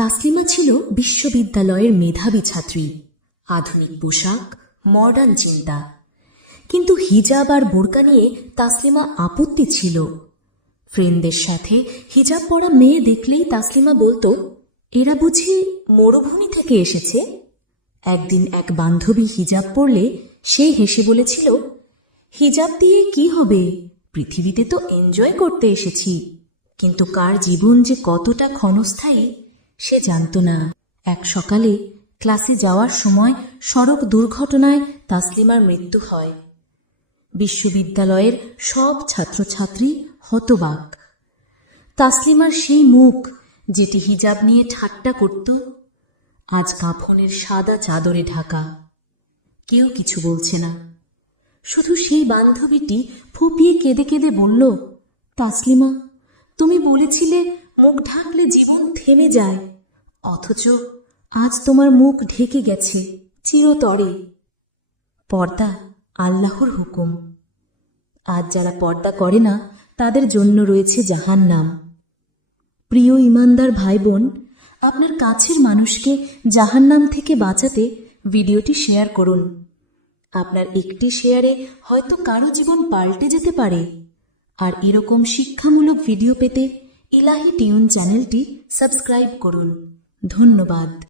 তাসলিমা ছিল বিশ্ববিদ্যালয়ের মেধাবী ছাত্রী। আধুনিক পোশাক মডার্ন চিন্তা। কিন্তু হিজাব আর বোরকা নিয়ে তাসলিমা আপত্তি ছিল। ফ্রেন্ডদের সাথে হিজাব পরা মেয়ে দেখলেই তাসলিমা বলতো, এরা বুঝি মরুভূমি থেকে এসেছে? একদিন এক বান্ধবী হিজাব পরলে সে হেসে বলেছিল, হিজাব দিয়ে কি হবে? পৃথিবীতে তো এনজয় করতে এসেছি। কিন্তু কার জীবন যে কতটা ক্ষণস্থায়ী সে জানত না। এক সকালে ক্লাসে যাওয়ার সময় সড়ক দুর্ঘটনায় তাসলিমার মৃত্যু হয়। বিশ্ববিদ্যালয়ের সব ছাত্রছাত্রী হতবাক। তাসলিমার সেই মুখ যেটি হিজাব নিয়ে ঠাট্টা করত, আজ কাফনের সাদা চাদরে ঢাকা। কেউ কিছু বলছে না। শুধু সেই বান্ধবীটি ফুপিয়ে কেঁদে কেঁদে বলল, তাসলিমা তুমি বলেছিলে মুখ ঢাকলে জীবন থেমে যায়। অথচ আজ তোমার মুখ ঢেকে গেছে চিরতরে। পর্দা আল্লাহর হুকুম। আজ যারা পর্দা করে না, তাদের জন্য রয়েছে জাহান নাম প্রিয় ইমানদার ভাই বোন আপনার কাছের মানুষকে জাহান্নাম থেকে বাঁচাতে ভিডিওটি শেয়ার করুন। আপনার একটি শেয়ারে হয়তো কারও জীবন পাল্টে যেতে পারে। আর এরকম শিক্ষামূলক ভিডিও পেতে ইলাহি টিউন চ্যানেলটি সাবস্ক্রাইব করুন। ধন্যবাদ।